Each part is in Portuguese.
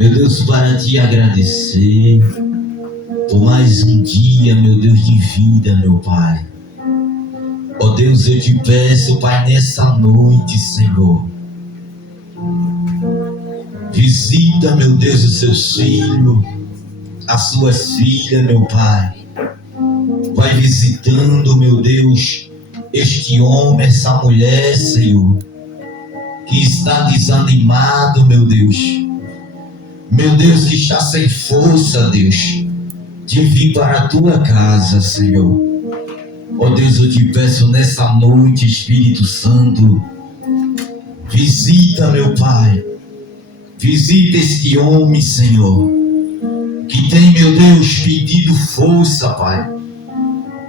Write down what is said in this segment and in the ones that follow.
Meu Deus, para te agradecer por mais um dia, meu Deus, de vida, meu Pai. Ó Deus, eu te peço, Pai, nessa noite, Senhor, visita, meu Deus, os seus filhos, as suas filhas, meu Pai. Vai visitando, meu Deus, este homem, essa mulher, Senhor, que está desanimado, meu Deus. Meu Deus, que está sem força, Deus, de vir para a tua casa, Senhor. Ó Deus, eu te peço nessa noite, Espírito Santo, visita, meu Pai, visita este homem, Senhor, que tem, meu Deus, pedido força, Pai,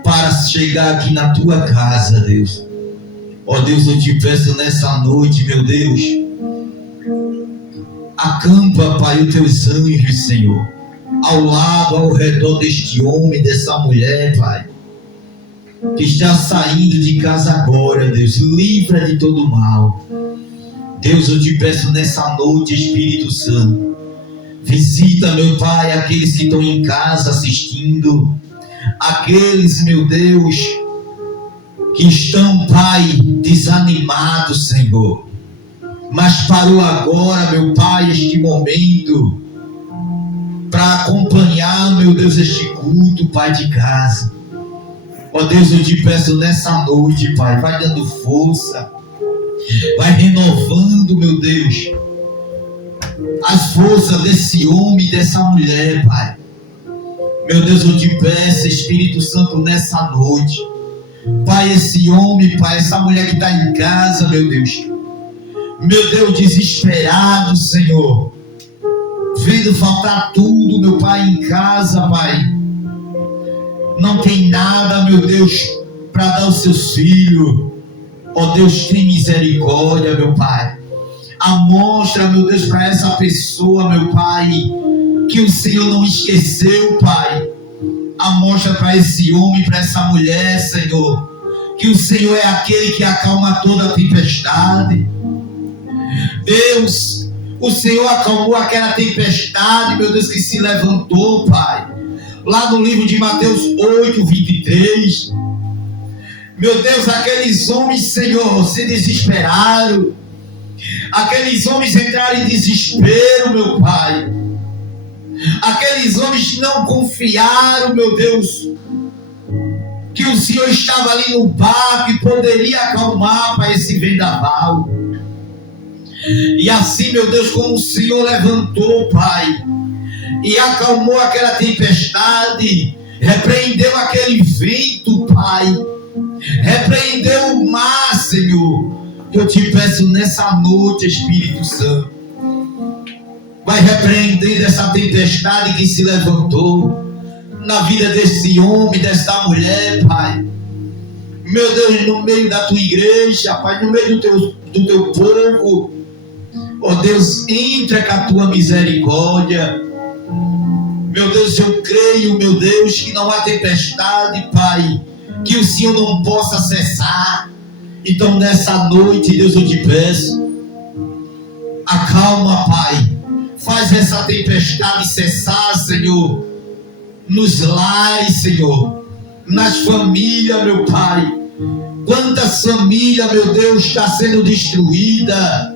para chegar aqui na tua casa, Deus. Ó Deus, eu te peço nessa noite, meu Deus, acampa, Pai, os teus anjos, Senhor, ao lado, ao redor deste homem, dessa mulher, Pai, que está saindo de casa agora, Deus. Livra de todo mal. Deus, eu te peço nessa noite, Espírito Santo, visita, meu Pai, aqueles que estão em casa assistindo, aqueles, meu Deus, que estão, Pai, desanimados, Senhor, mas parou agora, meu Pai, este momento para acompanhar, meu Deus, este culto, Pai, de casa. Ó Deus, eu te peço nessa noite, Pai, vai dando força, vai renovando, meu Deus, as forças desse homem e dessa mulher, Pai. Meu Deus, eu te peço, Espírito Santo, nessa noite, Pai, esse homem, Pai, essa mulher que está em casa, meu Deus, desesperado, Senhor, vendo faltar tudo, meu Pai, em casa, Pai, não tem nada, meu Deus, para dar aos seus filhos. Ó Deus, tem misericórdia, meu Pai. Amostra, meu Deus, para essa pessoa, meu Pai, que o Senhor não esqueceu, Pai. Amostra para esse homem, para essa mulher, Senhor, que o Senhor é aquele que acalma toda a tempestade. Deus, o Senhor acalmou aquela tempestade, meu Deus, que se levantou, Pai, lá no livro de Mateus 8:23. Meu Deus, aqueles homens, Senhor, se desesperaram. Aqueles homens entraram em desespero, meu Pai. Aqueles homens não confiaram, meu Deus, que o Senhor estava ali no barco e poderia acalmar, Pai, esse vendaval. E assim, meu Deus, como o Senhor levantou, Pai, e acalmou aquela tempestade, repreendeu aquele vento, Pai, repreendeu o mar, Senhor. Eu te peço nessa noite, Espírito Santo, vai repreendendo essa tempestade que se levantou na vida desse homem, dessa mulher, Pai. Meu Deus, no meio da tua igreja, Pai, no meio do teu povo, ó Deus, entra com a tua misericórdia. Meu Deus, eu creio, meu Deus, que não há tempestade, Pai, que o Senhor não possa cessar. Então nessa noite, Deus, eu te peço, acalma, Pai, faz essa tempestade cessar, Senhor, nos lares, Senhor, nas famílias, meu Pai. Quantas famílias, meu Deus, está sendo destruída.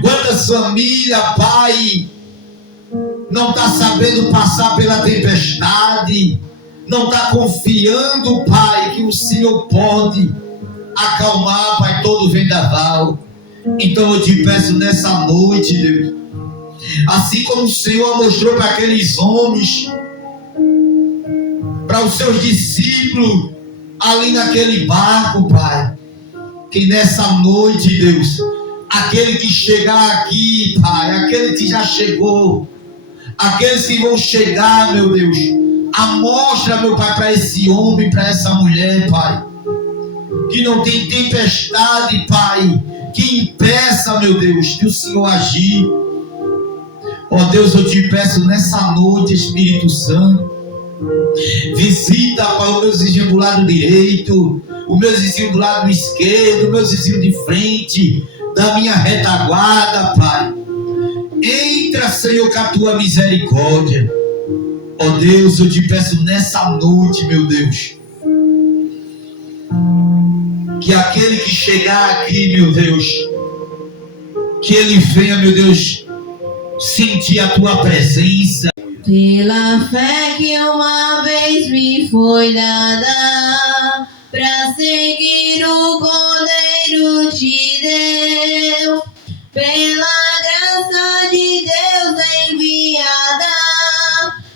Quantas famílias, Pai, não está sabendo passar pela tempestade, não está confiando, Pai, que o Senhor pode acalmar, Pai, todo o vendaval. Então eu te peço nessa noite, Deus, assim como o Senhor mostrou para aqueles homens, para os seus discípulos ali naquele barco, Pai, que nessa noite, Deus, aquele que chegar aqui, Pai, aquele que já chegou, aqueles que vão chegar, meu Deus, amostra, meu Pai, para esse homem, para essa mulher, Pai, que não tem tempestade, Pai, que impeça, meu Deus, de o Senhor agir. Ó Deus, eu te peço nessa noite, Espírito Santo, visita, Pai, os meus vizinhos do lado direito, os meus vizinhos do lado esquerdo, os meus vizinhos de frente, da minha retaguarda, Pai. Entra, Senhor, com a tua misericórdia. Ó Deus, eu te peço nessa noite, meu Deus, que aquele que chegar aqui, meu Deus, que ele venha, meu Deus, sentir a tua presença. Pela fé que uma vez me foi dada, pra seguir o Cordeiro de Deus, pela graça de Deus enviada,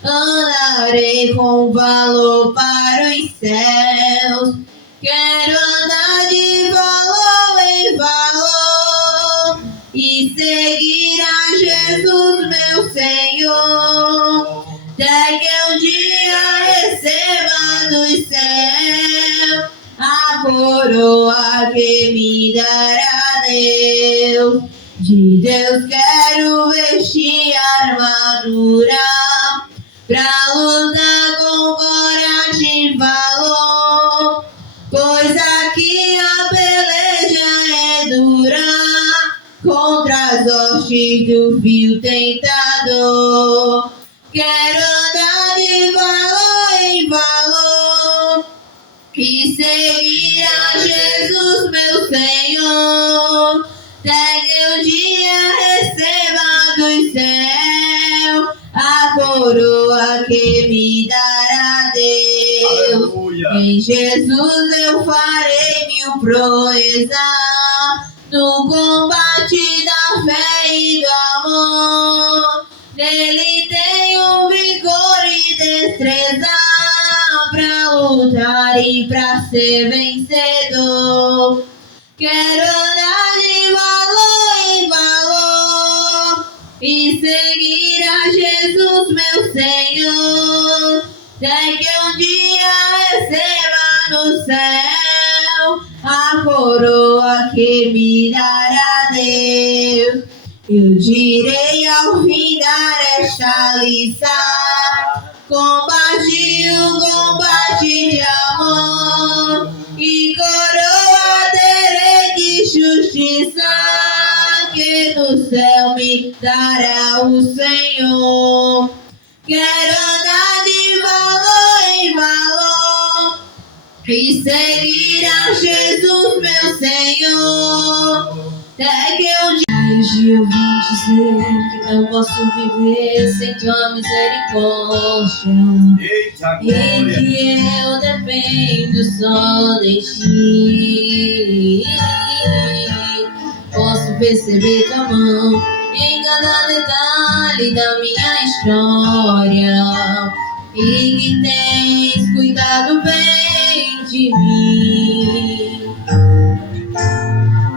andarei com valor para os céus. Quero andar de valor em valor e seguir a Jesus, meu Senhor, até que um dia receba do céu a coroa que me dará Deus. De Deus quero vestir a armadura pra lutar com coragem e valor, pois aqui a peleja é dura contra as hostes do vil tentador. Quero andar de valor em valor e seguir a Jesus, meu Senhor, até que um dia receba do céu a coroa que me dará Deus. Aleluia. Em Jesus eu farei mil proezas no combate da fé e do amor. Nele tenho vigor e destreza pra lutar e pra ser vencedor. Quero andar de valor em valor e seguir a Jesus, meu Senhor, até que um dia receba no céu a coroa que me dará Deus. Eu direi ao findar esta lição, combati o combate de amor e coroa terei de justiça que no céu me dará o Senhor. Quero andar de valor em valor e seguir a Jesus, meu Senhor, até que um dia eu vim dizer que não posso viver sem tua misericórdia. Eita, e que eu dependo só de ti. Posso perceber tua mão em cada detalhe da minha história e que tens cuidado bem de mim.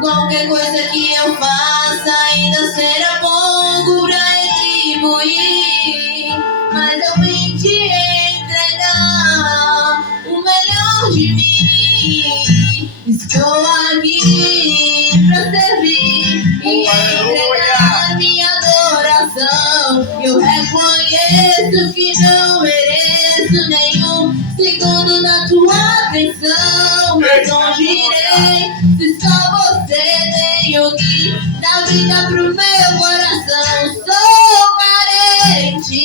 Qualquer coisa que eu faça ainda será pouco pra retribuir, mas eu vim te entregar o melhor de mim. Estou aqui pra servir e entregar minha adoração. Eu reconheço que não mereço nenhum segundo da tua atenção, mas onde irei se só você tem o que dá vida pro meu coração? Sou carente,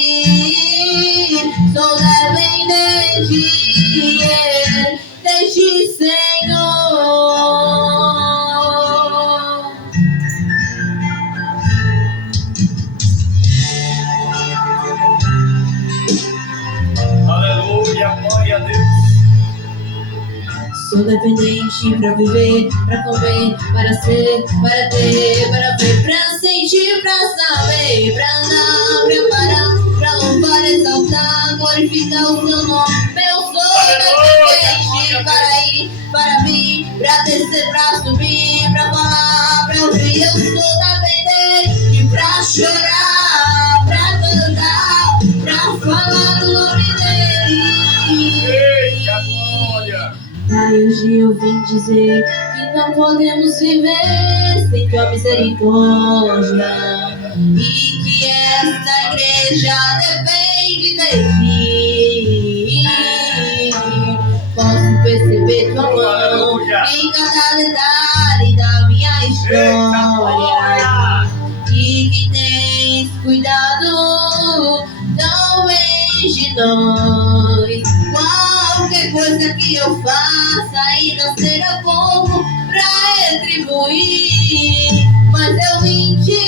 sou dependente deste Senhor. aleluia, glória a Deus. Sou dependente pra viver, pra comer, para ser, para ter, para ver, pra sentir, pra saber, pra andar, pra parar, pra louvar, exaltar, glorificar o teu nome. Eu sou dependente para ir, para vir, pra descer, pra subir, pra falar, pra ouvir. Eu sou dependente pra chorar, pra cantar, pra falar do nome dele. Eita, glória. Aí hoje eu vim dizer que não podemos viver sem tua misericórdia e que esta igreja depende de ti. Posso perceber tua mão em cada detalhe da minha história e que tens de nós. Qualquer coisa que eu faça ainda será pouco pra retribuir, mas eu vim te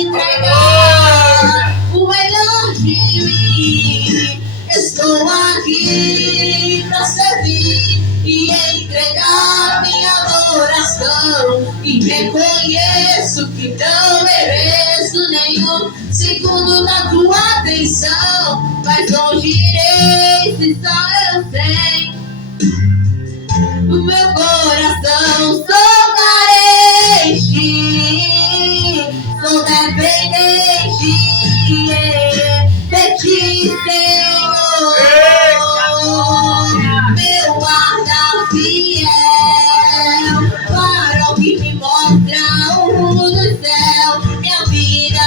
entregar o melhor de mim. Estou aqui pra servir e entregar minha adoração, e reconheço que não mereço nenhum segundo da tua atenção, mas onde irei se só eu sei? O meu coração sou carente, sou dependente de ti, Senhor, meu guarda fiel, farol que me mostra o rumo do céu, minha vida,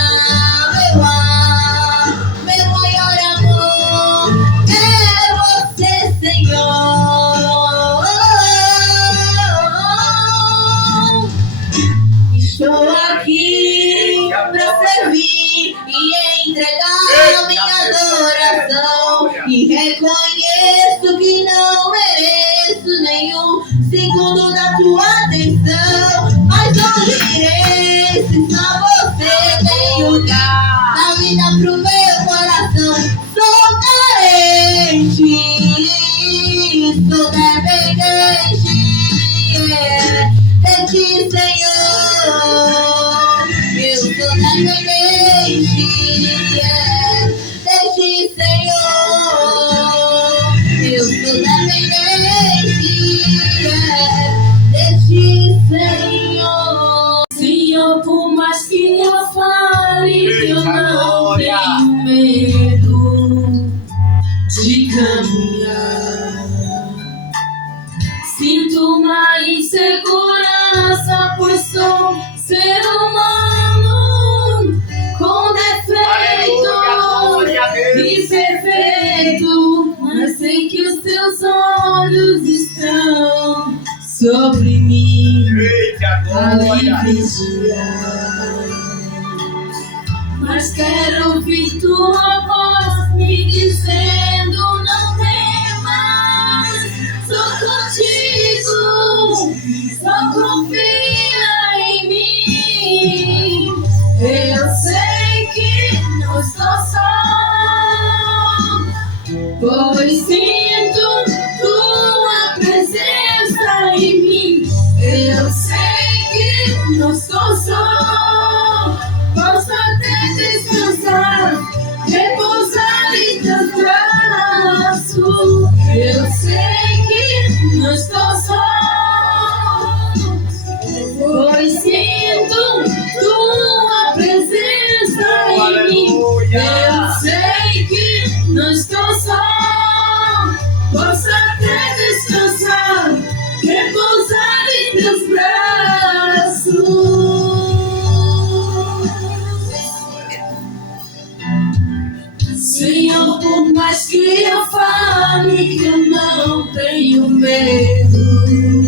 meu ar, meu maior amor é você, Senhor. Estou aqui pra servir e entregar minha adoração, e reconheço que não mereço nenhum segundo da tua atenção, mas onde irei se só você tem lugar na vida pro meu coração? Sou carente, sou dependente de ti, Senhor. Eu sou dependente de ti, Senhor. Eu sou dependente de ti, Senhor. Senhor, por mais que eu fale, eu não tenho medo de caminhar. Sinto uma insegurança, pois sou ser humano com defeito imperfeito, mas sei que os teus olhos estão sobre mim a me vigiar. Mas quero ouvir tua voz me dizendo: não temas, sou contigo, só confia em mim. Eu sei que não estou só, pois sinto tua presença em mim. Eu sei que não estou só, posso até descansar, repousar em teus braços. Eu sei que não estou só, pois sinto tua presença em mim. Eu sei que não estou só, posso até descansar, repousar em teus braços. Senhor, por mais que eu fale que eu não tenho medo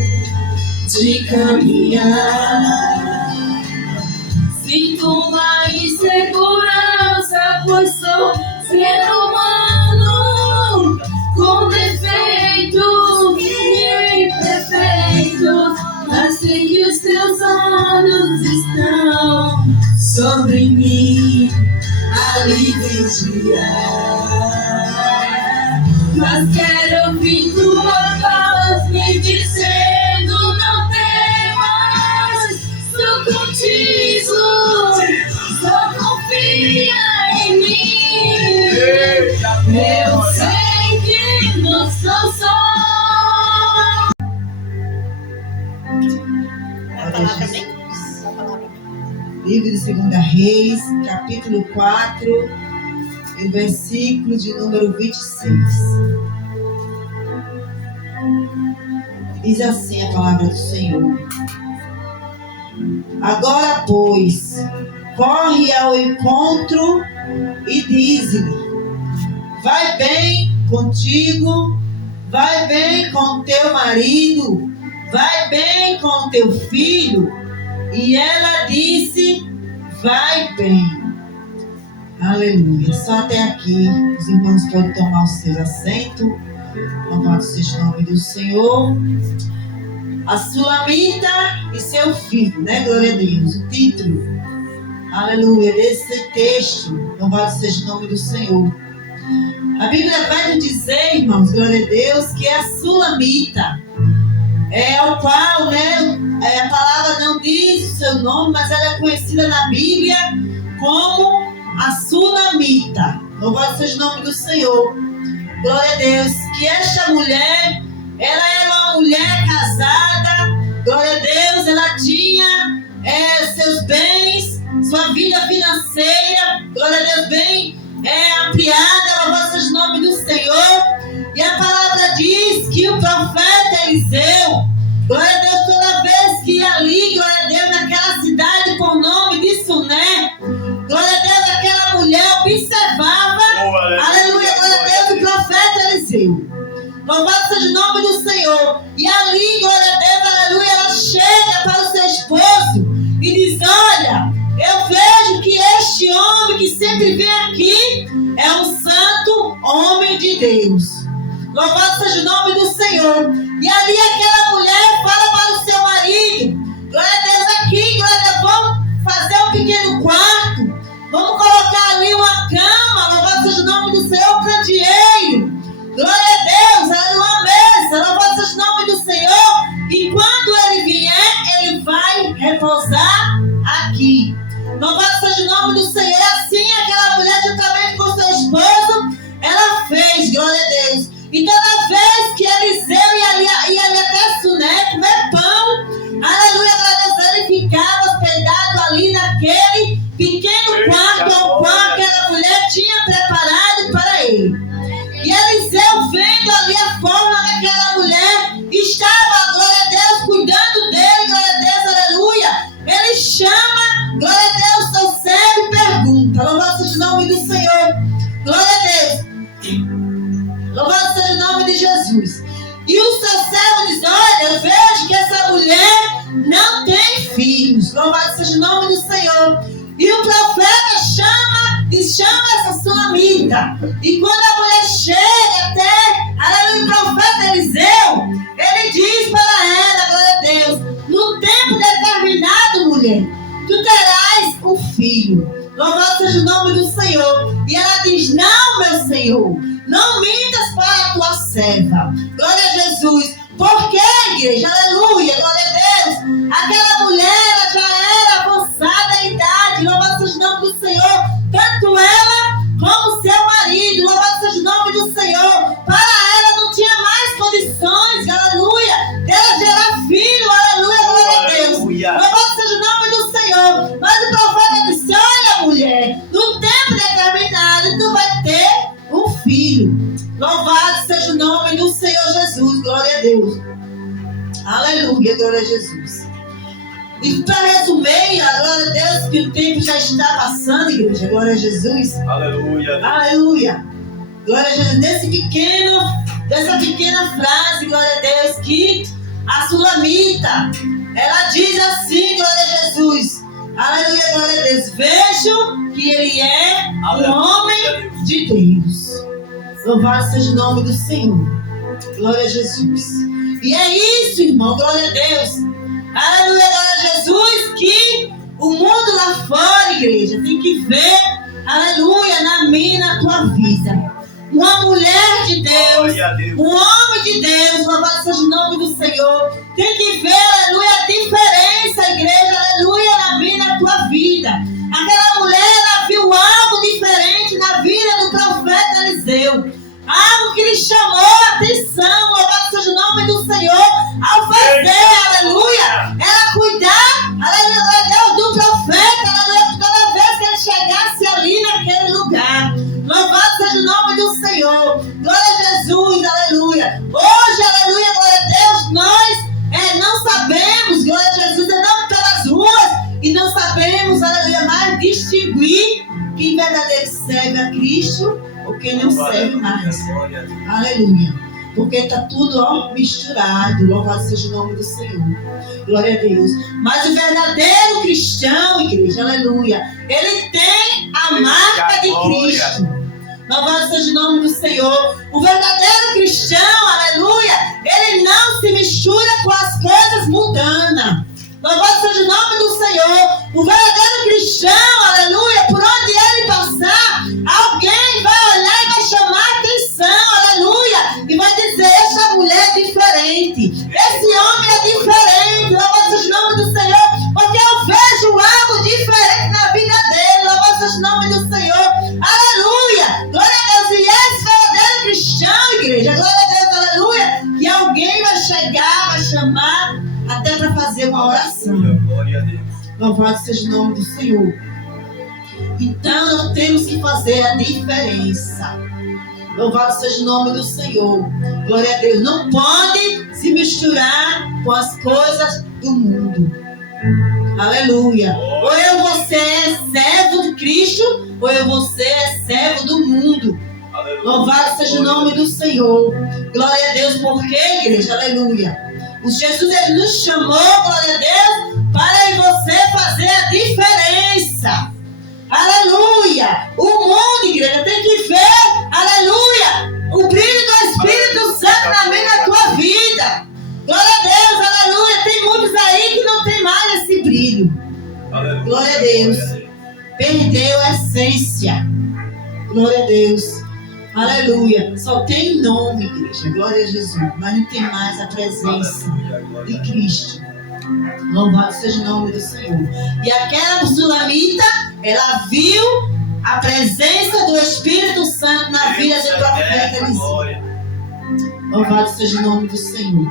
de caminhar, sinto uma insegurança, pois sou ser humano com defeitos e imperfeitos, mas sei que os teus olhos estão sobre mim a me vigiar. Mas quero ouvir tua voz me dizendo: não temas, sou contigo, só confia em mim. Eu sei que não sou só. Livro de 2 Reis, capítulo 4, e versículo de número 26. Diz assim a palavra do Senhor: agora, pois, corre ao encontro e diz-lhe: vai bem contigo, vai bem com teu marido, vai bem com teu filho. E ela disse: vai bem. Aleluia. Só até aqui. Os irmãos podem tomar os seus assentos. Louvado seja o nome do Senhor. A Sulamita e seu filho, né? Glória a Deus. O título. Aleluia. Desse texto. Louvado seja o nome do Senhor. A Bíblia vai nos dizer, irmãos, glória a Deus, que é a Sulamita. É o qual, né? A palavra não diz o seu nome, mas ela é conhecida na Bíblia como a Sulamita. Louvado seja o nome do Senhor. Glória a Deus. Que esta mulher, ela era uma mulher casada. Glória a Deus. Ela tinha seus bens, sua vida financeira. Glória a Deus, bem ampliada. Louvado seja o nome do Senhor. E a palavra diz que o profeta Eliseu, glória a Deus, toda vez que ia ali, glória a Deus, naquela cidade com o nome de Suné, glória a Deus, aquela mulher observava, aleluia, glória a Deus, o profeta Eliseu. Louvado seja o nome do Senhor. E ali, glória a Deus, aleluia, ela chega para o seu esposo e diz: olha, eu vejo que este homem que sempre vem aqui é um santo homem de Deus. Louvado seja o nome do Senhor. E ali aquela mulher fala para o seu marido: glória a Deus, aqui, glória a Deus, vamos fazer um pequeno quarto, vamos colocar ali uma cama, louvado seja o nome do Senhor, um candeeiro, glória a Deus, ali uma mesa, louvado seja o nome do Senhor, e quando ele vier, ele vai repousar aqui. Louvado seja o nome do Senhor. E assim aquela mulher, juntamente com seu esposo, ela fez, glória a Deus. E toda vez que Eliseu ia ali até Suné comer pão, aleluia, glória a Deus, ele ficava hospedado ali naquele pequeno quarto ao qual aquela mulher tinha preparado para ele. E Eliseu, vendo ali a forma daquela mulher, estava, glória a Deus, cuidando dele, glória a Deus, aleluia. Ele chama, glória a Deus, seu servo e pergunta: louvado seja o nome do Senhor, glória a Deus. Louvado seja o nome de Jesus. E o seu servo diz: olha, eu vejo que essa mulher não tem filhos. Louvado seja o nome do Senhor. E o profeta chama essa Sulamita. E quando a mulher chega até, aleluia, o profeta Eliseu, ele diz para ela, glória a Deus: no tempo determinado, mulher, tu terás um filho. Louvado seja o nome do Senhor. E ela diz: não, meu Senhor, não mintas para a tua serva. Glória a Jesus. Porque, igreja, aleluia, glória a Deus, aquela mulher, ela já era avançada em idade. Louvado seja o nome do Senhor. Tanto ela como seu marido. Louvado seja o nome do Senhor. Para ela não tinha mais condições, aleluia, dela gerar filho, aleluia, glória a Deus. Louvado seja o nome do Senhor. Mas o profeta disse: olha, mulher, no tempo determinado tu vai ter um filho. Louvado seja o nome do Senhor Jesus. Glória a Deus. Aleluia, glória a Jesus. E para resumir, glória a Deus, que o tempo já está passando, igreja. Glória a Jesus. Aleluia. Aleluia. Glória a Jesus. Dessa pequena frase, glória a Deus, que a Sulamita, ela diz assim, glória a Jesus. Aleluia, glória a Deus. Vejo que ele é um homem de Deus. Louvado seja o nome do Senhor. Glória a Jesus. E é isso, irmão, glória a Deus. Aleluia, glória a Jesus, que o mundo lá fora, igreja, tem que ver, aleluia, na minha, na tua vida. Uma mulher de Deus, um homem de Deus, louvado seja o nome do Senhor. Tem que ver, aleluia, a diferença, igreja, aleluia, na minha, na tua vida. Aquela mulher, ela viu algo diferente na vida do profeta Eliseu. Algo que lhe chamou a atenção, louvado seja o nome do Senhor, ao fazer, aleluia, ela cuidar, aleluia, Deus, do profeta, aleluia, toda vez que ele chegasse ali naquele lugar. Louvado seja o nome do Senhor, glória a Jesus, aleluia. Hoje, aleluia, glória a Deus, nós não sabemos, glória a Jesus, andamos pelas ruas e não sabemos, aleluia, mais distinguir quem verdadeiro serve a Cristo ou quem não serve mais. Aleluia. Porque está tudo misturado. Louvado seja o nome do Senhor. Glória a Deus. Mas o verdadeiro cristão, igreja, aleluia, ele tem a marca de Cristo. Louvado seja o nome do Senhor. O verdadeiro cristão, aleluia, ele não se mistura com as coisas mundanas. Louvado seja o nome do Senhor. O verdadeiro cristão, aleluia, por onde ele passar, alguém vai olhar e vai chamar atenção, aleluia, e vai dizer: essa mulher é diferente, esse homem é diferente. Louvado seja o nome do Senhor, porque eu vejo algo diferente na vida dele. Louvado seja o nome do Senhor, aleluia, glória a Deus. E esse verdadeiro cristão, igreja, glória a Deus, aleluia, que alguém vai chegar, vai chamar até para fazer uma oração. Glória a Deus. Louvado seja o nome do Senhor. Então nós temos que fazer a diferença. Louvado seja o nome do Senhor. Glória a Deus. Não pode se misturar com as coisas do mundo. Aleluia. Ou eu você é servo de Cristo, ou eu você é servo do mundo. Louvado seja o nome do Senhor. Glória a Deus. Por quê, igreja? Aleluia. O Jesus, ele nos chamou, glória a Deus, para em você fazer a diferença. Aleluia. O mundo, igreja, tem que ver, aleluia, o brilho do Espírito Santo na minha, na tua vida. Glória a Deus, aleluia. Tem muitos aí que não tem mais esse brilho. Aleluia. Glória a Deus. Perdeu a essência. Glória a Deus. Aleluia. Só tem nome, igreja. Glória a Jesus. Mas não tem mais a presença de Cristo. Louvado seja o nome do Senhor. E aquela sulamita, ela viu a presença do Espírito Santo na vida do profeta Eliseu. Louvado seja o nome do Senhor.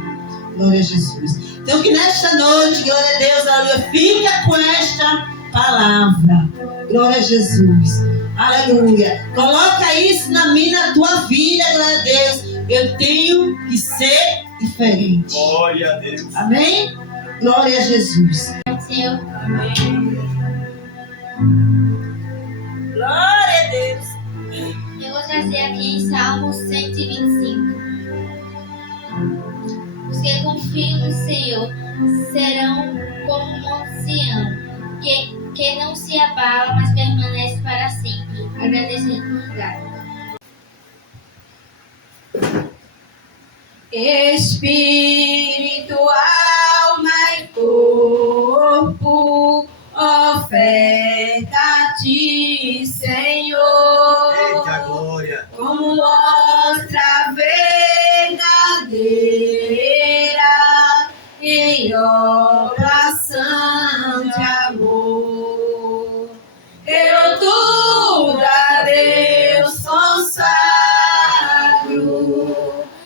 Glória a Jesus. Então que nesta noite, glória a Deus, aleluia, fica com esta palavra. Glória a Jesus. Aleluia. Coloca isso na minha, na tua vida, glória a Deus. Eu tenho que ser diferente. Glória a Deus. Amém? Glória a Jesus. Senhor. Amém. Glória a Deus. Eu vou trazer aqui em Salmos 125. Os que confiam no Senhor serão como um monte Sião, que não se abala, mas permanece para sempre. Agradecendo por dar. Espírito, alma e corpo, oferta a ti, Senhor. Eita glória. Como ostra verdadeira em oração de amor. Eu tudo a Deus consagro,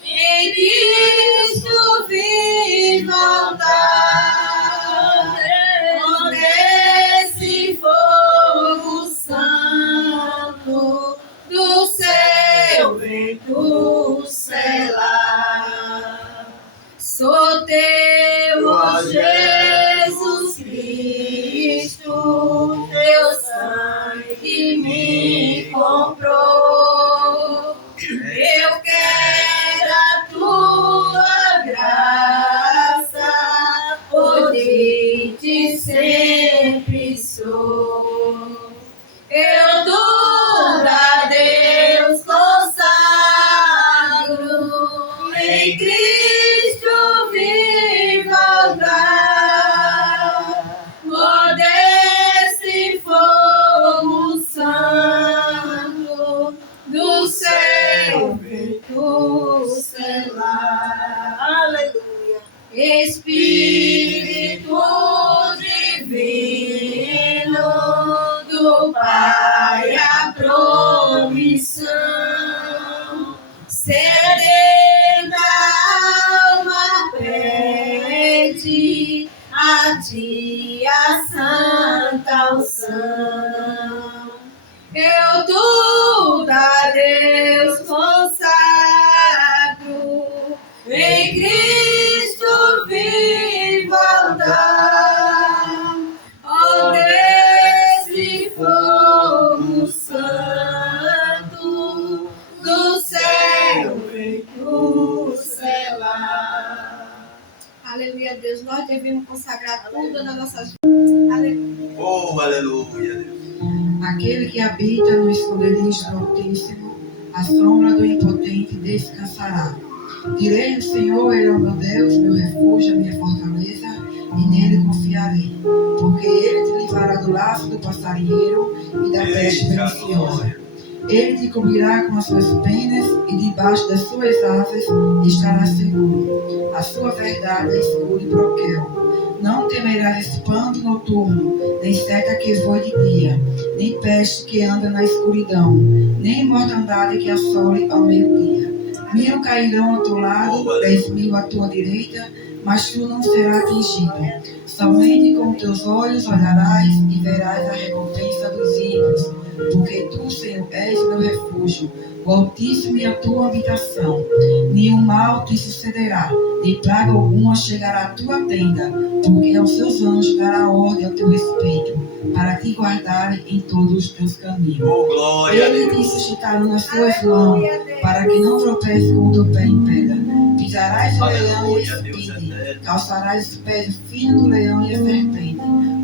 em Cristo vivo altar, com esse fogo santo do céu vem tu selar. Sou teu, ó Jesus Cristo, teu sangue me comprou. Eu quero a tua graça, poder te sempre sou. Eu tudo a Deus consagro, em Cristo vivo altar, modeste fogo santo do céu vem tu selar. Aleluia. Espírito divino do Pai, a promissão, sedenta alma pede a ti a santa unção. Eu tudo a Deus consagro, em Cristo vivo altar, ó desse fogo santo do céu vem tu Aleluia, Deus. Nós devemos consagrar tudo nas nossas vidas. Aleluia. Oh, aleluia, Deus. Aquele que habita no esconderijo do Altíssimo, a sombra do Impotente descansará. Direi: o Senhor, Ele é o meu Deus, meu refúgio, a minha fortaleza, e nele confiarei. Porque Ele te livrará do laço do passarinheiro e da peste perniciosa. Ele te cobrirá com as suas penas, e debaixo das suas asas estarás seguro. A sua verdade é escudo e broquel. Não temerás espanto noturno, nem seta que voe de dia, nem peste que anda na escuridão, nem mortandade que assole ao meio-dia. 1000 cairão ao teu lado, 10.000 à tua direita, mas tu não serás atingido. Somente com teus olhos olharás e verás a recompensa dos ímpios, porque tu, Senhor, és meu refúgio, o Altíssimo e a tua habitação. Nenhum mal te sucederá, nem praga alguma chegará à tua tenda, porque aos seus anjos dará ordem ao teu respeito, para te guardarem em todos os teus caminhos. Oh, glória a Ele Deus. te sustentará nas suas mãos, para que não tropece com o teu pé em pedra. Pisarás o leão e a serpente, calçarás os pés finos do leão e a serpente,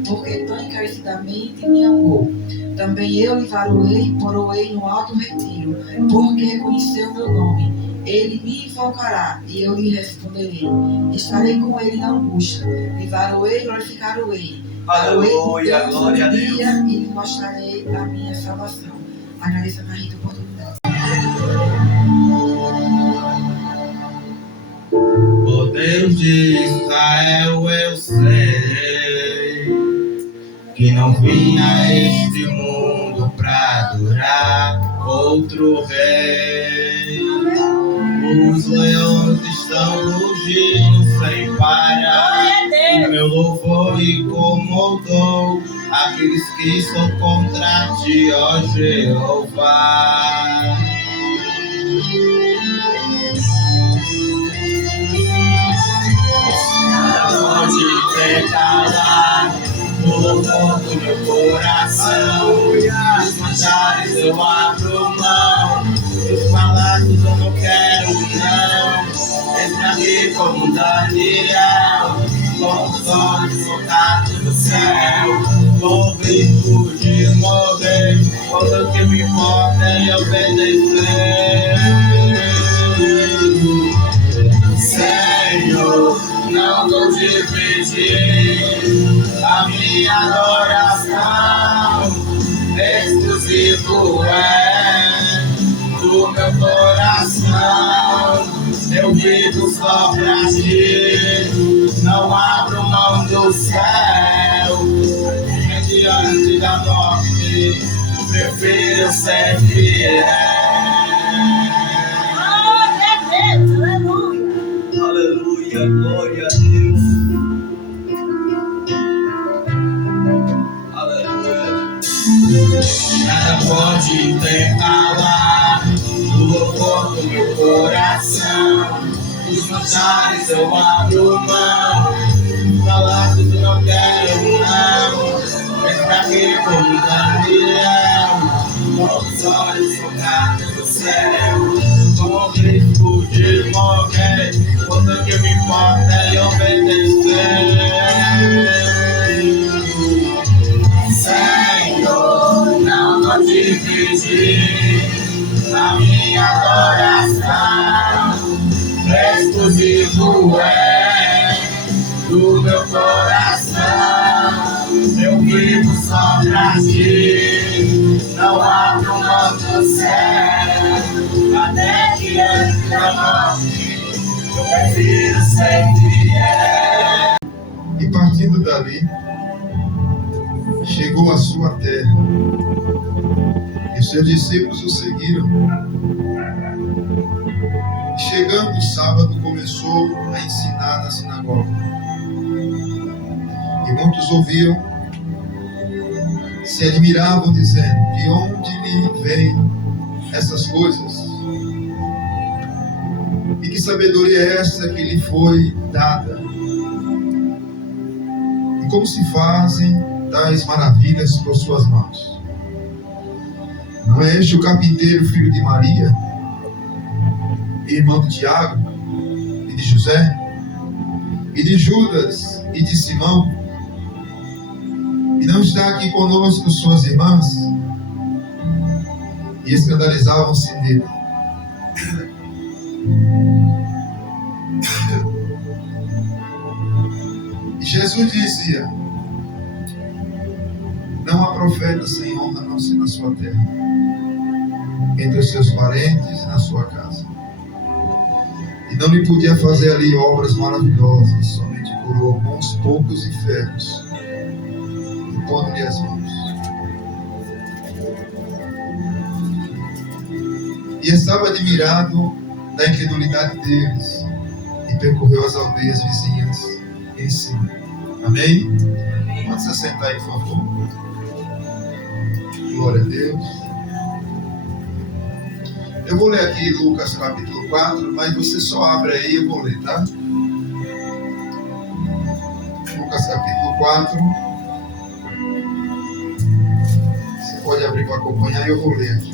porque tão encarecidamente me amou. Também eu livrarei, poroei no alto retiro, porque conheceu meu nome. Ele me invocará e eu lhe responderei. Estarei com ele na angústia, livrarei e glorificarei. Aleluia, glória a Deus. Dia e lhe mostrarei a minha salvação. Agradeço a minha oportunidade. Ó Deus de Israel, eu sei que não vim a este mundo pra adorar outro rei. Os leões estão rugindo sem parar. O meu louvor incomodou aqueles que estão contra ti, ó Jeová. Pode te calar o louvor do meu coração, e as manjares eu abro mão, os palácios eu não quero não. Entre aqui como Daniel, com os olhos focados no céu, com risco de morrer, quando que me importa é obedecer. Senhor, não vou dividir a minha adoração, exclusivo é do meu coração. Eu vivo só pra ti, não abro mão do céu. Diante da morte, prefiro ser fiel. Aleluia, glória a Deus. Aleluia. Nada pode intercalar o louvor do meu coração. Os manjares eu abro mão, os palácios eu não quero não. Entra aqui como Daniel, com os olhos focados no céu, com o risco de morrer, quando que me importa é obedecer. Senhor, não vou dividir a minha adoração, exclusivo é do meu coração. Eu vivo só pra ti, não abro mão do céu, até que antes da morte eu prefiro ser fiel. E partindo dali, chegou à sua terra, e os seus discípulos o seguiram. Chegando o sábado, começou a ensinar na sinagoga. E muitos ouviam, se admiravam, dizendo: de onde lhe vêm essas coisas? E que sabedoria é essa que lhe foi dada? E como se fazem tais maravilhas por suas mãos? Não é este o carpinteiro, filho de Maria, irmão de Tiago e de José? e de Judas e de Simão? E não está aqui conosco suas irmãs? E escandalizavam-se dele. E Jesus dizia: não há profeta sem honra, não se na sua terra, entre os seus parentes e na sua casa. E não lhe podia fazer ali obras maravilhosas, somente curou alguns poucos enfermos, impondo-lhe as mãos. E estava admirado da incredulidade deles, e percorreu as aldeias vizinhas e ensinou. Amém? Pode se assentar aí, por favor. Glória a Deus. Eu vou ler aqui Lucas capítulo 4, mas você só abre aí, eu vou ler, tá? Lucas capítulo 4. Você pode abrir para acompanhar e eu vou ler aqui.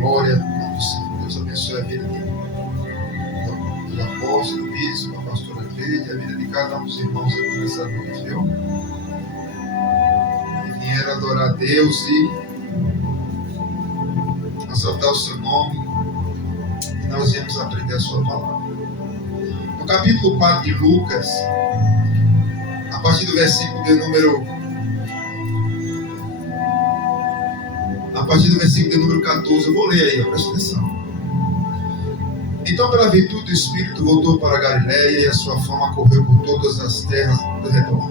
Glória a Deus. Deus abençoe a vida do apóstolo, do bispo, a pastora Cleide, a vida de cada um dos irmãos aqui nessa noite, viu? Que vieram adorar a Deus e exaltar o seu nome, e nós viemos aprender a sua palavra. No capítulo 4 de Lucas, a partir do versículo de número 14, eu vou ler aí, presta atenção. Então, pela virtude do Espírito, voltou para a Galiléia, e a sua fama correu por todas as terras do redor.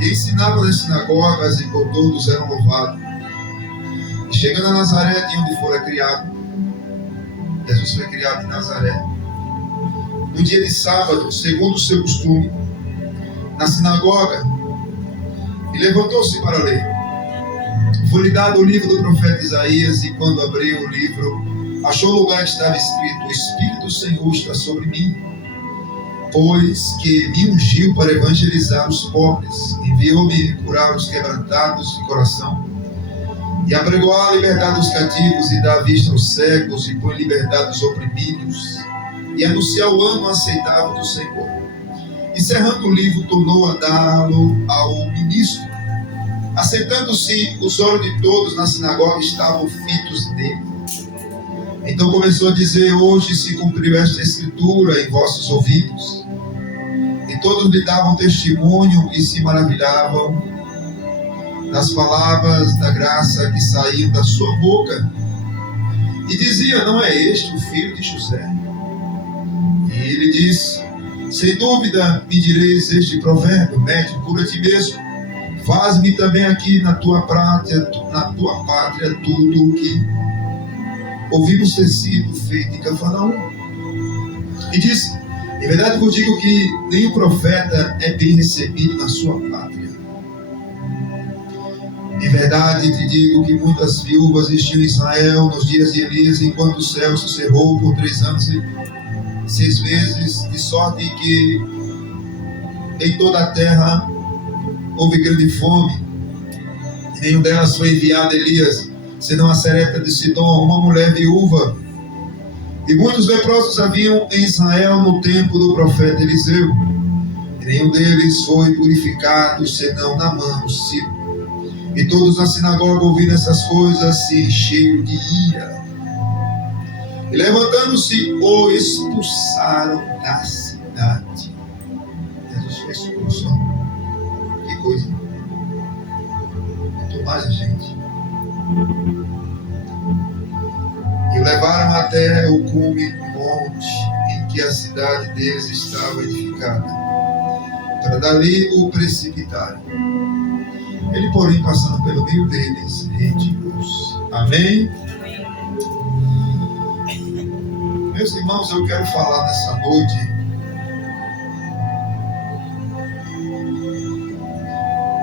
E ensinava nas sinagogas, e por todos eram louvados. E chegando a Nazaré, de onde fora criado, Jesus foi criado em Nazaré, no dia de sábado, segundo o seu costume, na sinagoga, e levantou-se para ler. Foi-lhe dado o livro do profeta Isaías, e quando abriu o livro, achou o lugar que estava escrito: o Espírito do Senhor está sobre mim, pois que me ungiu para evangelizar os pobres, enviou-me curar os quebrantados de coração, e apregoar a liberdade dos cativos, e dar vista aos cegos, e pôr em liberdade os oprimidos, e anunciar o ano aceitável do Senhor. E cerrando o livro, tornou a dá-lo ao ministro. Assentando-se, os olhos de todos na sinagoga estavam fitos nele. Então começou a dizer: hoje se cumpriu esta escritura em vossos ouvidos. E todos lhe davam testemunho e se maravilhavam das palavras da graça que saíam da sua boca. E dizia: não é este o filho de José? E ele disse: sem dúvida me direis este provérbio: médico, cura a ti mesmo. Faz-me também aqui na tua pátria tudo o que ouvimos ter sido feito em Cafarnaum. E disse: em verdade vos digo que nenhum profeta é bem recebido na sua pátria. Em verdade te digo que muitas viúvas existiam em Israel nos dias de Elias, enquanto o céu se cerrou por 3 anos e 6 meses, de sorte que em toda a terra houve grande fome, e nenhum delas foi enviado Elias, senão a Serepta de Sidom, uma mulher viúva. E muitos leprosos haviam em Israel no tempo do profeta Eliseu, e nenhum deles foi purificado, senão Naamã, o sírio. E todos na sinagoga, ouvindo essas coisas, se encheram de ira. E levantando-se, o expulsaram da cidade. Jesus foi expulso. Que coisa. Muito mais a gente. E o levaram até o cume do monte em que a cidade deles estava edificada, para dali o precipitarem. Ele, porém, passando pelo meio deles, retirou-se. Amém? Meus irmãos, eu quero falar nessa noite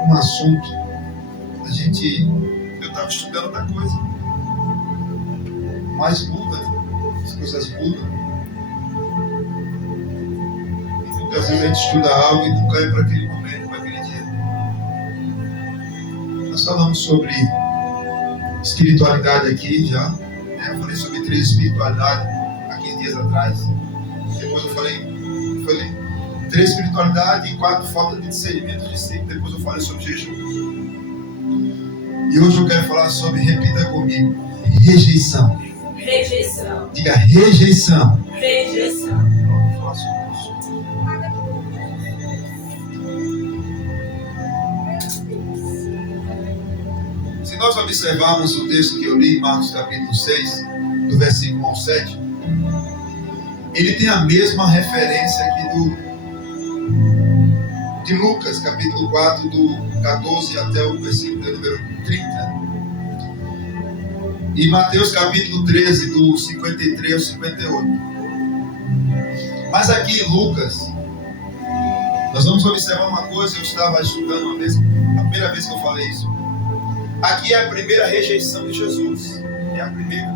um assunto. Eu estava estudando outra coisa, mas muda, as coisas mudam. E muitas vezes a gente estuda algo e nunca é para aquele momento, para aquele dia. Nós falamos sobre espiritualidade aqui já, né? Eu falei sobre 3 espiritualidades há 15 dias atrás. Depois eu falei 3, espiritualidade, e 4, falta de discernimento de si. Depois eu falei sobre jejum. E hoje eu quero falar sobre, repita comigo, rejeição. Rejeição. Diga rejeição. Rejeição. Vamos falar sobre isso. Se nós observarmos o texto que eu li, Marcos capítulo 6, do versículo 1 ao 7, ele tem a mesma referência aqui de Lucas, capítulo 4, do 14 até o versículo de número 30. E Mateus, capítulo 13, do 53 ao 58. Mas aqui em Lucas, nós vamos observar uma coisa. Eu estava estudando uma vez, a primeira vez que eu falei isso. Aqui é a primeira rejeição de Jesus. É a primeira.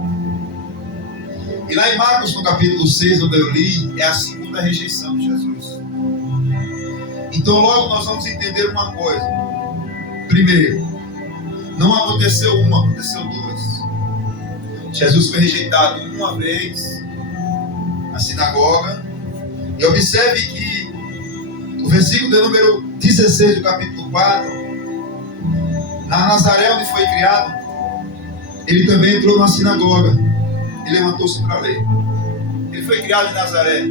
E lá em Marcos, no capítulo 6, onde eu li, é a segunda rejeição de Jesus. Então logo nós vamos entender uma coisa. Primeiro, não aconteceu uma, aconteceu duas. Jesus foi rejeitado uma vez na sinagoga. E observe que o versículo de número 16 do capítulo 4, na Nazaré onde foi criado, ele também entrou na sinagoga e levantou-se para ler. Ele foi criado em Nazaré.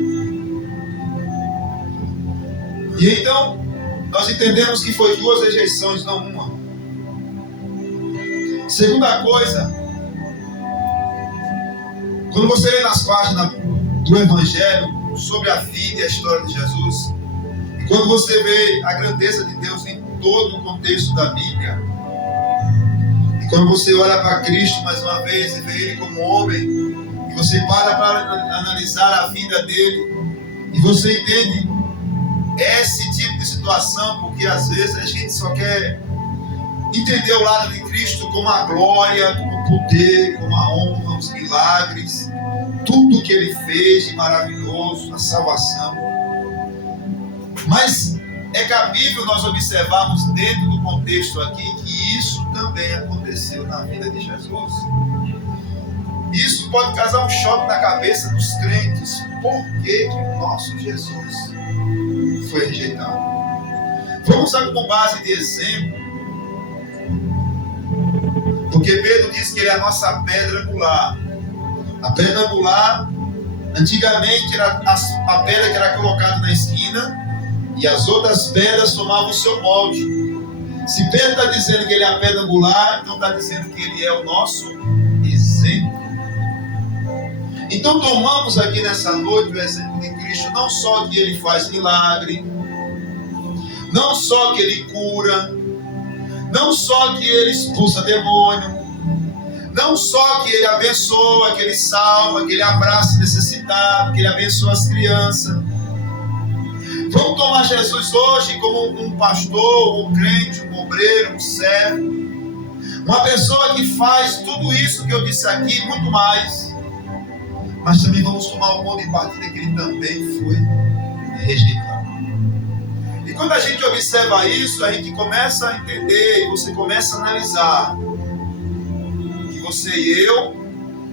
E então nós entendemos que foi duas rejeições, não uma. Segunda coisa, quando você lê nas páginas do Evangelho sobre a vida e a história de Jesus, e quando você vê a grandeza de Deus em todo o contexto da Bíblia, e quando você olha para Cristo mais uma vez e vê Ele como homem, e você para analisar a vida dele, e você entende esse tipo de situação, porque às vezes a gente só quer entender o lado de Cristo como a glória, como o poder, como a honra, os milagres, tudo que Ele fez de maravilhoso, a salvação. Mas é cabível nós observarmos dentro do contexto aqui que isso também aconteceu na vida de Jesus. Isso pode causar um choque na cabeça dos crentes. Por que o nosso Jesus foi rejeitado? Vamos usar como base de exemplo, porque Pedro diz que ele é a nossa pedra angular. A pedra angular, antigamente, era a pedra que era colocada na esquina e as outras pedras tomavam o seu molde. Se Pedro está dizendo que ele é a pedra angular, então está dizendo que ele é o nosso exemplo. Então tomamos aqui nessa noite o exemplo de Cristo, não só que ele faz milagre, não só que ele cura, não só que ele expulsa demônio, não só que ele abençoa, que ele salva, que ele abraça o necessitado, que ele abençoa as crianças. Vamos tomar Jesus hoje como um pastor, um crente, um obreiro, um servo, uma pessoa que faz tudo isso que eu disse aqui, muito mais. Mas também vamos tomar o ponto de partida que ele também foi rejeitado. E quando a gente observa isso, a gente começa a entender, você começa a analisar que você e eu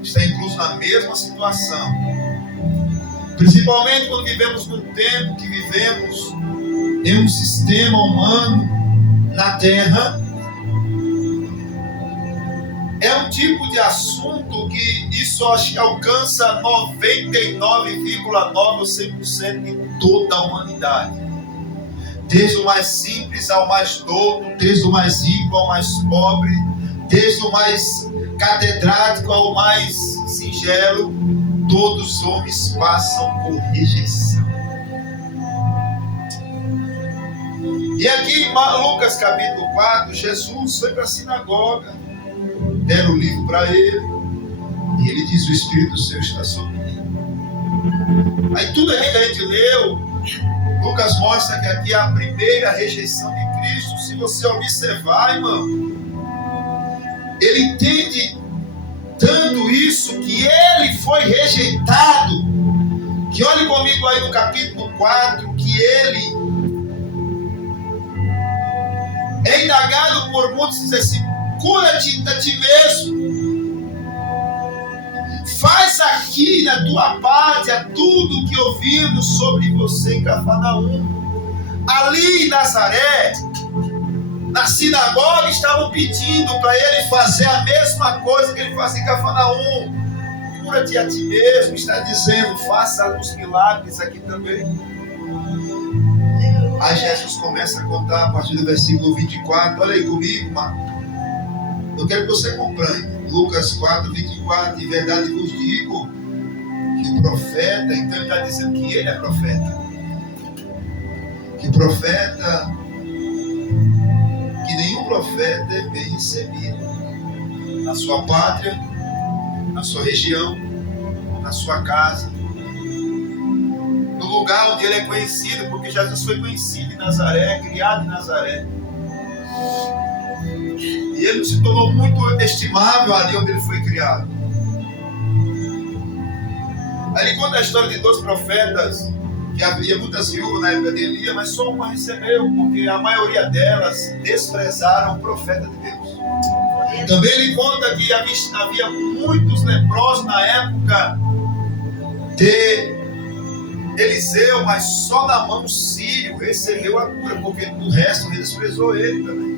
estamos inclusos na mesma situação. Principalmente quando vivemos num tempo que vivemos em um sistema humano na Terra. É um tipo de assunto que isso acho que alcança 99,9% ou 100% de toda a humanidade. Desde o mais simples ao mais douto, desde o mais rico ao mais pobre, desde o mais catedrático ao mais singelo, todos os homens passam por rejeição. E aqui em Lucas capítulo 4, Jesus foi para a sinagoga, deram o livro para ele, e ele diz: o Espírito do Senhor está sobre mim. Aí tudo aquilo que a gente leu, Lucas mostra que aqui é a primeira rejeição de Cristo. Se você observar, irmão, ele entende tanto isso que ele foi rejeitado, que olhe comigo aí no capítulo 4, que ele é indagado por muitos, diz assim: cura-te a ti mesmo, faz aqui na tua pátria tudo que ouvimos sobre você em Cafarnaum. Ali em Nazaré, na sinagoga, estavam pedindo para ele fazer a mesma coisa que ele fazia em Cafarnaum. Cura-te a ti mesmo, está dizendo, faça os milagres aqui também. Aí Jesus começa a contar a partir do versículo 24. Olha aí comigo, Marcos. Eu quero que você compreenda. Lucas 4, 24. De verdade vos digo que o profeta, então ele está dizendo que ele é profeta. Que profeta, que nenhum profeta é bem recebido na sua pátria, na sua região, na sua casa, no lugar onde ele é conhecido, porque Jesus foi conhecido em Nazaré, criado em Nazaré. E ele se tornou muito estimável ali onde ele foi criado. Aí ele conta a história de 2 profetas, que havia muitas viúvas na época de Elias, mas só uma recebeu, porque a maioria delas desprezaram o profeta de Deus. Também ele conta que havia muitos leprosos na época de Eliseu, mas só Naamã sírio recebeu a cura, porque o resto desprezou ele também.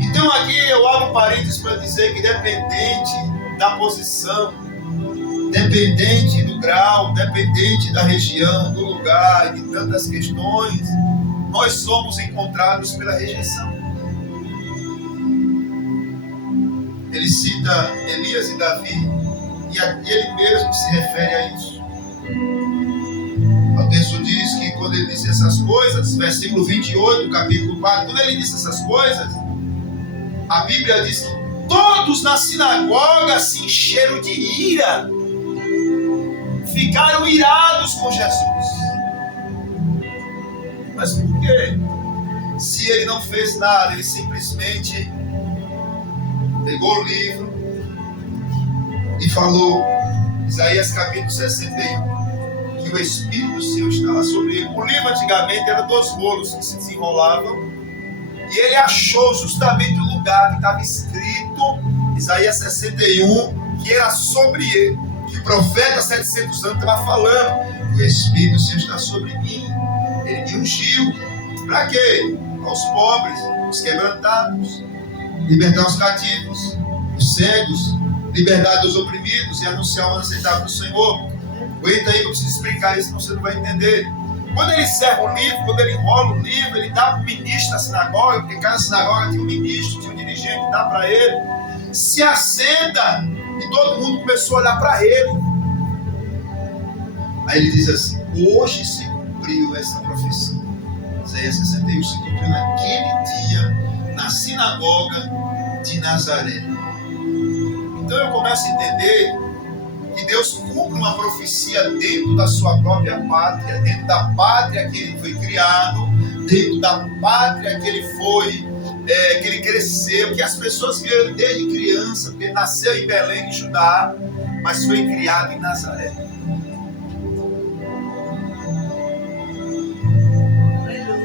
Então aqui eu abro parênteses para dizer que dependente da posição, dependente do grau, dependente da região, do lugar e de tantas questões, nós somos encontrados pela rejeição. Ele cita Elias e Davi, e ele mesmo se refere a isso. O texto diz que quando ele disse essas coisas, versículo 28, capítulo 4, quando ele disse essas coisas, a Bíblia diz que todos na sinagoga se encheram de ira, ficaram irados com Jesus. Mas por quê? Se ele não fez nada, ele simplesmente pegou o livro e falou, Isaías capítulo 61, que o Espírito do Senhor estava sobre ele. O livro antigamente era 2 rolos que se desenrolavam, e ele achou justamente o lugar que estava escrito, Isaías 61, que era sobre ele, que o profeta 700 anos estava falando, o Espírito do Senhor está sobre mim, ele me ungiu, para quê? Aos pobres, os quebrantados, libertar os cativos, os cegos, liberdade dos oprimidos e anunciar o ano aceitável do Senhor. Aguenta aí que eu preciso explicar isso, senão você não vai entender. Quando ele encerra o livro, quando ele enrola o livro, ele dá para o ministro da sinagoga, porque cada sinagoga tinha um ministro, tinha um dirigente, dá para ele, se assenta, e todo mundo começou a olhar para ele. Aí ele diz assim, hoje se cumpriu essa profecia. Isaías 61 se cumpriu naquele dia, na sinagoga de Nazaré. Então eu começo a entender que Deus cumpre uma profecia dentro da sua própria pátria, dentro da pátria que ele foi criado, dentro da pátria que ele foi, que ele cresceu, que as pessoas viram desde criança, porque ele nasceu em Belém de Judá, mas foi criado em Nazaré.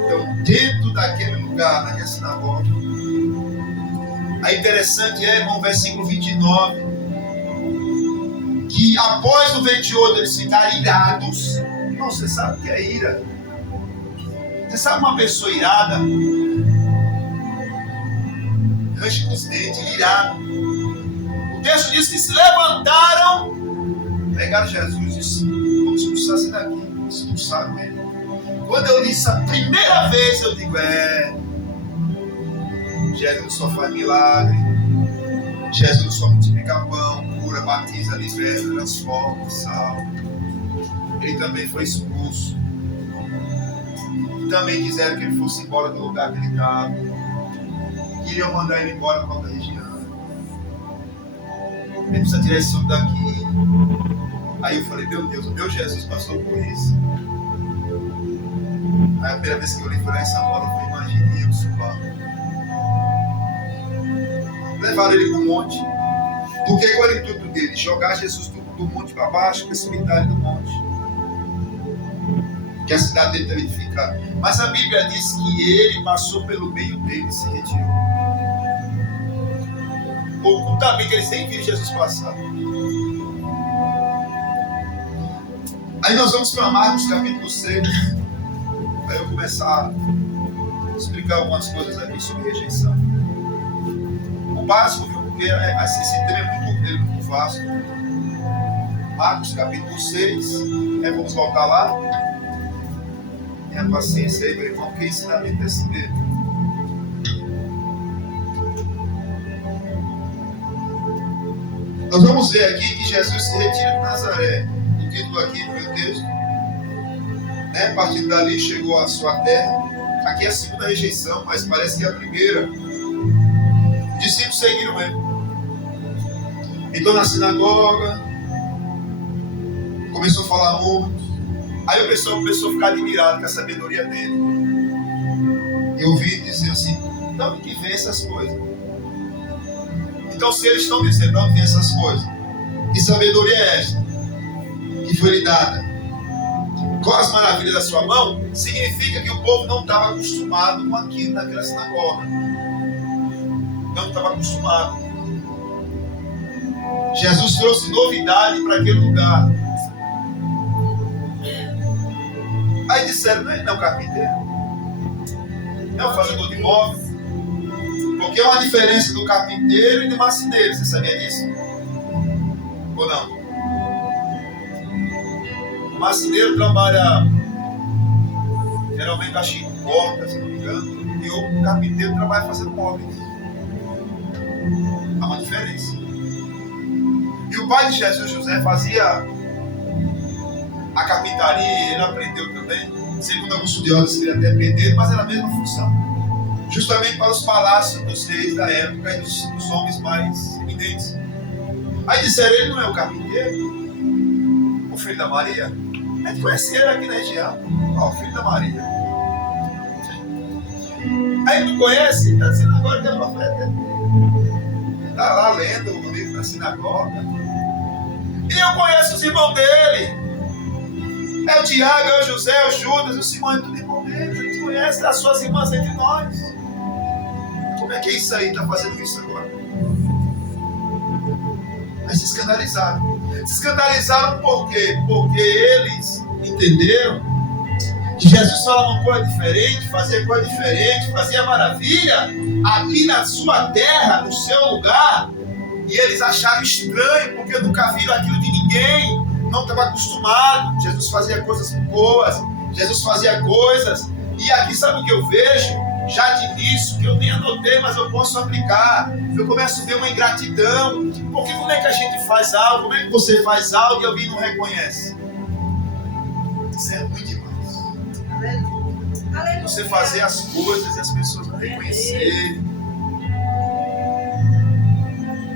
Então, dentro daquele lugar, naquela sinagoga, aí interessante é, irmão, versículo 29, que após o 28 eles ficarem irados. Irmão, você sabe o que é ira? Você sabe uma pessoa irada? Range os dentes, irado. O texto diz que se levantaram, pegaram Jesus e disse, vamos expulsar esse daqui. Expulsaram ele. Quando eu li isso a primeira vez, eu digo, Jesus só faz milagre, Jesus só multiplica pão, cura, batiza, liberta, transforma, salva. Ele também foi expulso. Também quiseram que ele fosse embora do lugar que ele estava. Queriam mandar ele embora para outra região. Ele precisa tirar esse homem daqui. Aí eu falei, meu Deus, o meu Jesus passou por isso. Aí a primeira vez que eu li foi lá em São Paulo, eu falei, imagine isso, Paulo. Levaram ele para o monte. Porque qual era o intuito dele? Jogar Jesus do monte para baixo, precipitar ele do monte. Que a cidade dele também fica. Mas a Bíblia diz que ele passou pelo meio dele e se retirou. Ocultamente eles nem viram Jesus passar. Aí nós vamos para Marcos capítulo 6. Para eu começar a explicar algumas coisas aqui sobre rejeição. O básico, viu? Porque esse tema é muito vasto. Marcos capítulo 6. Vamos voltar lá. Tenha paciência aí, meu irmão, porque ensinamento é assim mesmo. Nós vamos ver aqui que Jesus se retira de Nazaré. O título aqui do meu texto, né? Partindo dali chegou à sua terra. Aqui é a segunda rejeição, mas parece que é a primeira. Os discípulos seguiram ele. Então na sinagoga começou a falar muito. Aí o pessoal começou a ficar admirado com a sabedoria dele. Eu ouvi dizer assim: de onde que vem essas coisas? Então, se eles estão dizendo de onde vem essas coisas, que sabedoria é esta que foi lhe dada? Qual as maravilhas da sua mão? Significa que o povo não estava acostumado com aquilo naquela sinagoga. Não estava acostumado. Jesus trouxe novidade para aquele lugar. Aí disseram: não, ele não é um carpinteiro, não é um fazedor de móveis. Porque é uma diferença do carpinteiro e do marceneiro. Você sabia disso? Ou não? O marceneiro trabalha geralmente acho com portas, se não me engano, e o carpinteiro trabalha fazendo móveis. Há uma diferença. E o pai de Jesus, José, fazia a carpintaria, ele aprendeu também. Segundo alguns estudiosos, ele até aprendeu, mas era a mesma função. Justamente para os palácios dos reis da época e dos homens mais eminentes. Aí disseram: ele não é o carpinteiro? O filho da Maria? A gente conhecia ele aqui na região. Ó, o filho da Maria. Aí ele não conhece? Está dizendo agora que é profeta. Está lá lendo o livro da sinagoga. E eu conheço os irmãos dele. É o Tiago, é o José, é o Judas, o Simão, é tudo irmão dele. A gente conhece as suas irmãs entre nós. Como é que é isso aí? Está fazendo isso agora? Mas se escandalizaram. Se escandalizaram por quê? Porque eles entenderam que Jesus falava uma coisa diferente, fazia coisa diferente, fazia maravilha aqui na sua terra, no seu lugar. E eles acharam estranho, porque nunca viram aquilo de ninguém. Não estava acostumado. Jesus fazia coisas boas. Jesus fazia coisas. E aqui sabe o que eu vejo? Já de início, que eu nem anotei, mas eu posso aplicar. Eu começo a ver uma ingratidão. Porque como é que a gente faz algo? Como é que você faz algo e alguém não reconhece? Isso é ruim demais. Aleluia. Você fazer as coisas e as pessoas não reconhecerem.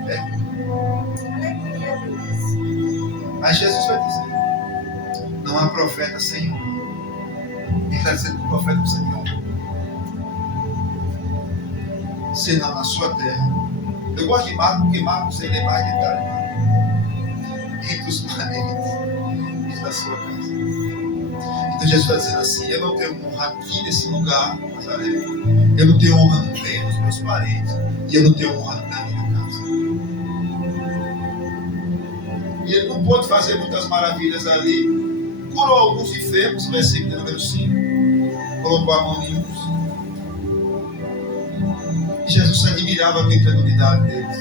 É ruim. Aleluia, Deus. Aí Jesus vai dizer: não há profeta sem honra. Ele está dizendo que o profeta precisa de honra. Senão na sua terra. Eu gosto de Marcos, porque Marcos ele é mais detalhado entre os parentes da sua casa. Então Jesus está dizendo assim: eu não tenho honra aqui nesse lugar, Nazaré. Eu não tenho honra no meio dos meus parentes. E eu não tenho honra na minha casa. E ele não pôde fazer muitas maravilhas ali. Curou alguns enfermos, versículo número 5. Colocou a mão em uns. E Jesus se admirava com a incredulidade deles.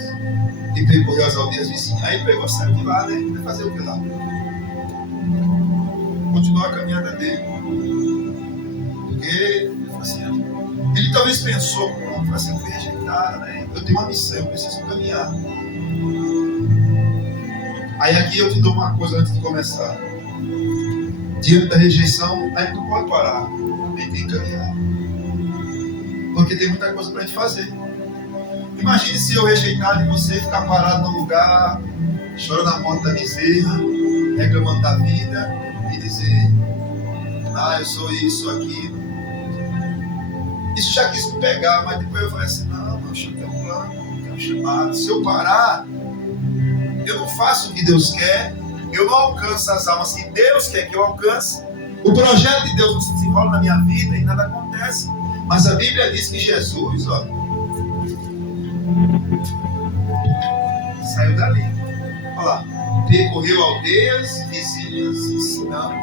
E percorreu as aldeias vizinhas. Aí ele pegou a saiu de lá, né? Vai fazer o que lá? Continuou a caminhada dele. Porque ele falou assim: ele talvez pensou, assim, eu fui rejeitado, né? Eu tenho uma missão, eu preciso caminhar. Aí aqui eu te dou uma coisa antes de começar. Diante da rejeição, aí tu pode parar. Tem que caminhar. Porque tem muita coisa para a gente fazer. Imagine se eu rejeitar e você ficar parado no lugar, chorando a morte da bezerra, reclamando da vida e dizer: eu sou isso, sou aquilo. Isso já quis me pegar, mas depois eu falei assim: não, eu tenho um plano, tenho um chamado. Se eu parar, eu não faço o que Deus quer, eu não alcanço as almas que Deus quer que eu alcance. O projeto de Deus não se desenrola na minha vida e nada acontece. Mas a Bíblia diz que Jesus, saiu dali. Olha lá. percorreu aldeias vizinhas ensinando.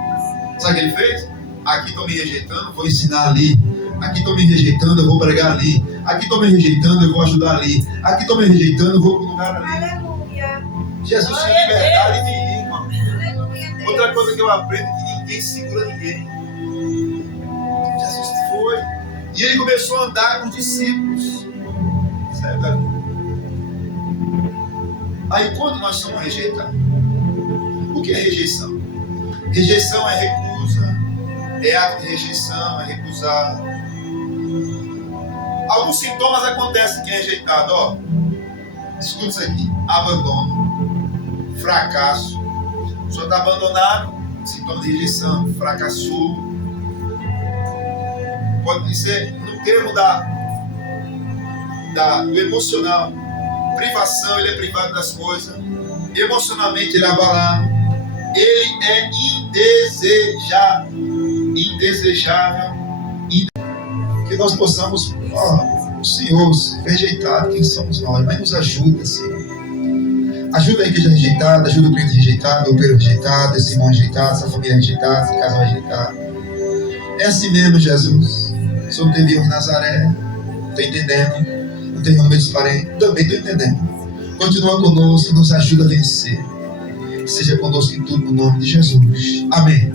Sabe o que ele fez? Aqui estão me rejeitando, vou ensinar ali. Aqui estão me rejeitando, eu vou pregar ali. Aqui estão me rejeitando, eu vou ajudar ali. Aqui estão me rejeitando, eu vou para o lugar ali. Aleluia. Jesus tinha liberdade de ir, irmão. Aleluia, Deus. Outra coisa que eu aprendo é que ninguém segura ninguém. Jesus foi. E ele começou a andar com os discípulos. Certo? Aí quando nós somos rejeitados, o que é rejeição? Rejeição é recusa, é ato de rejeição, é recusar. Alguns sintomas acontecem quem é rejeitado, ó. Escuta isso aqui: abandono, fracasso. O senhor está abandonado, sintoma de rejeição, fracassou. Pode ser no termo do emocional. Privação, ele é privado das coisas. Emocionalmente, ele é abalado. Ele é indesejável. Que nós possamos, o Senhor, rejeitado, quem somos nós? Mas nos ajuda, Senhor. Ajuda a igreja rejeitada, ajuda o crente rejeitado, o obreiro rejeitado, esse irmão rejeitado, essa família rejeitada, esse casal rejeitado. É assim mesmo, Jesus. O Senhor teve em Nazaré. Estou entendendo. Não tem nome dos parentes. Também estou entendendo. Continua conosco, nos ajuda a vencer. Seja conosco em tudo, no nome de Jesus. Amém.